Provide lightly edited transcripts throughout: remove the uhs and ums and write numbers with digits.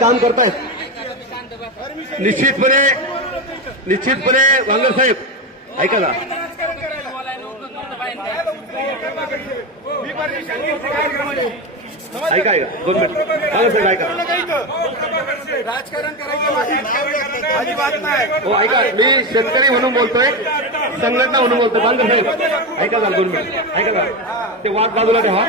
काम करतायत. निश्चितपणे वांगर साहेब ऐका ना. ऐका 2 मिनिट वांगर साहेब ऐका. राजकारण करायचं अजिबात नाही. हो ऐका, मी शेतकरी म्हणून बोलतोय, संघटना म्हणून बोलतोय. वांगर साहेब ऐका ना 2 मिनिट ऐका ना. ते वाद बाजूला ठेवा.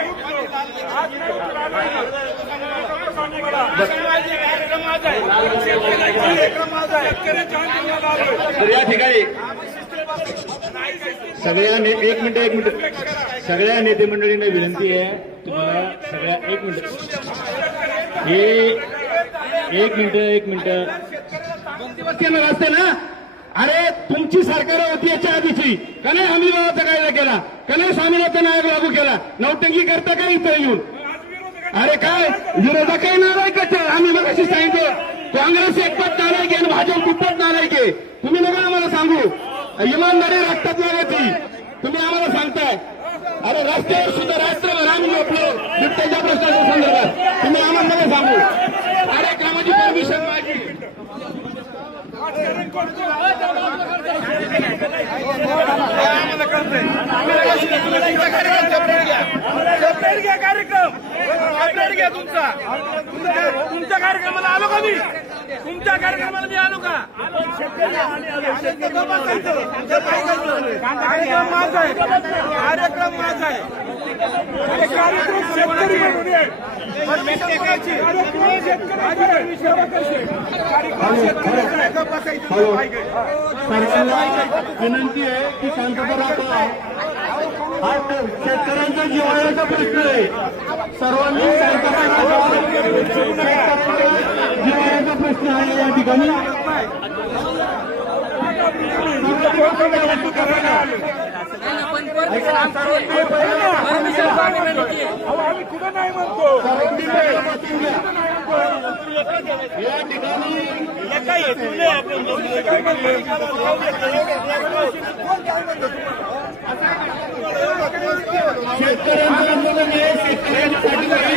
तर या ठिकाणी सगळ्या एक मिनिट सगळ्या नेते मंडळींना विनंती आहे तुम्हाला सगळ्या एक मिनिट असते ना. अरे तुमची सरकार होती याच्या आधीची, का नाही हमी भावाचा कायदा केला, का नाही स्वामीनाथन आयोग लागू केला, नौटंकी करता का इथं येऊन. अरे काय विरोधकही नालायकच आहे. आम्ही मग अशी सांगितलं काँग्रेस एकपट नालायक आहे, भाजप दुप्पट नालायक आहे. तुम्ही नका आम्हाला सांगू. इमानदारी रक्तात लागायची तुम्ही आम्हाला सांगताय. अरे रस्त्यावर सुद्धा राष्ट्रभर आम्ही आपलं बिबट्याच्या प्रश्नाच्या संदर्भात तुम्ही आम्हाला नका सांगू. अरे कामाची परमिशन माझी. तुमच्या कार्यक्रमाला आलो का मी? तुमच्या कार्यक्रमाला मी आलो का? कार्यक्रम माझा आहे. कार्यक्रम माझा आहे. कार्यक्रम शेतकरी म्हणून आहे. सरकारला विनंती आहे की शांतता राखा. हा शेतकऱ्यांचा जिव्हाळ्याचा प्रश्न आहे. सर्वांनी शांतता राखा. जिव्हाळ्याचा प्रश्न आहे या ठिकाणी. आम्ही कुठं नाही म्हणतो. या ठिकाणी शेतकऱ्यांचं आंदोलन आहे. शेतकऱ्यांच्या पाठीमागे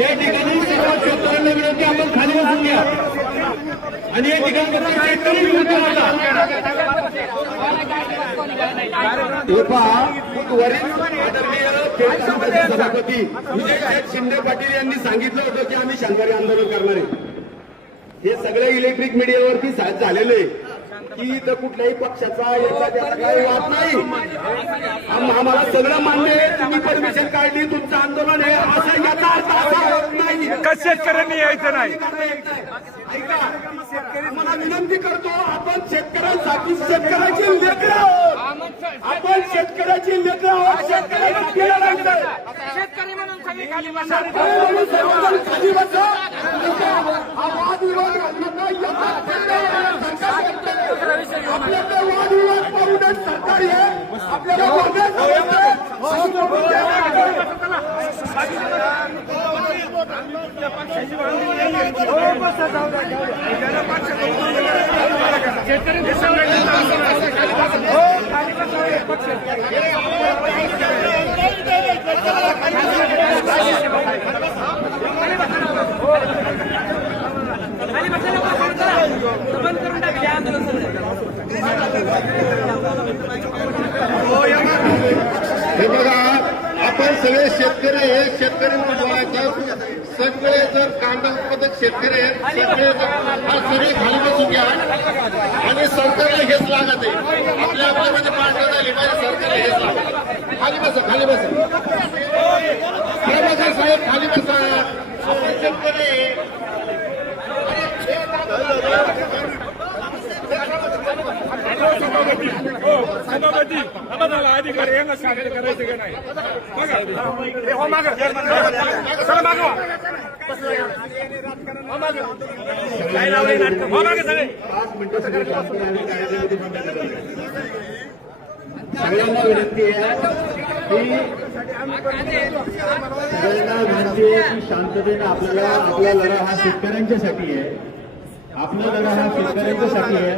या ठिकाणी सर्व शेतकऱ्यांना विनंती आपण खाली बसून घ्या आणि या ठिकाणी शेतकरी विरोधी वरील आदरणीय सभापती विजय शिंदे पाटील यांनी सांगितलं होतं की आम्ही शांततारी आंदोलन करणार आहे. हे सगळे इलेक्ट्रिक मीडियावरती झालेलं आहे की इथं कुठल्याही पक्षाचा याचा त्याचा काही वाद नाही. आम्हाला सगळं मान्य आहे. तुम्ही परमिशन काढली, तुमचं आंदोलन आहे असं याचा अर्थ असा होत नाही का शेतकऱ्यांनी यायचं नाही. ऐका, मला विनंती करतो, आपण शेतकऱ्यांसाठी शेतकऱ्याची लेकरं आहोत. आपण शेतकऱ्याची लेकरं आहोत. शेतकऱ्यांना केलं लागतं. शेतकरी म्हणून सगळी खाली बसा. खाली बसा. हा वादविवाद आपल्याकडे वादविवाद करू नये. सरकार आहे आपल्याला हे बघा, आपण सगळे शेतकरी हे शेतकरी बोलायचं. सगळे जर कांदा उत्पादक शेतकरी आहेत, सगळे खाली बसून घ्या आणि सरकारला हेच लागत आहे. आपल्यामध्ये पार्टी झाली पाहिजे, सरकारला हेच लागत. खाली बसा साहेब, खाली बसा. आपण शेतकरी अधिकारी यांना साध्य करायचं का नाही. सगळ्यांना विनंती आहे की शांततेने आपला लढा हा शेतकऱ्यांच्यासाठी आहे. आपला लढा हा शेतकऱ्यांच्यासाठी आहे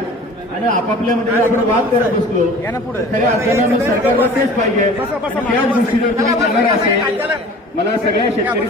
आणि आपापल्यामध्ये आपण वाद करत असलो खऱ्या अर्थानं सरकारला तेच पाहिजे. त्याच गोष्टी जर तुम्ही करणार असेल, मला सगळ्या शेतकरी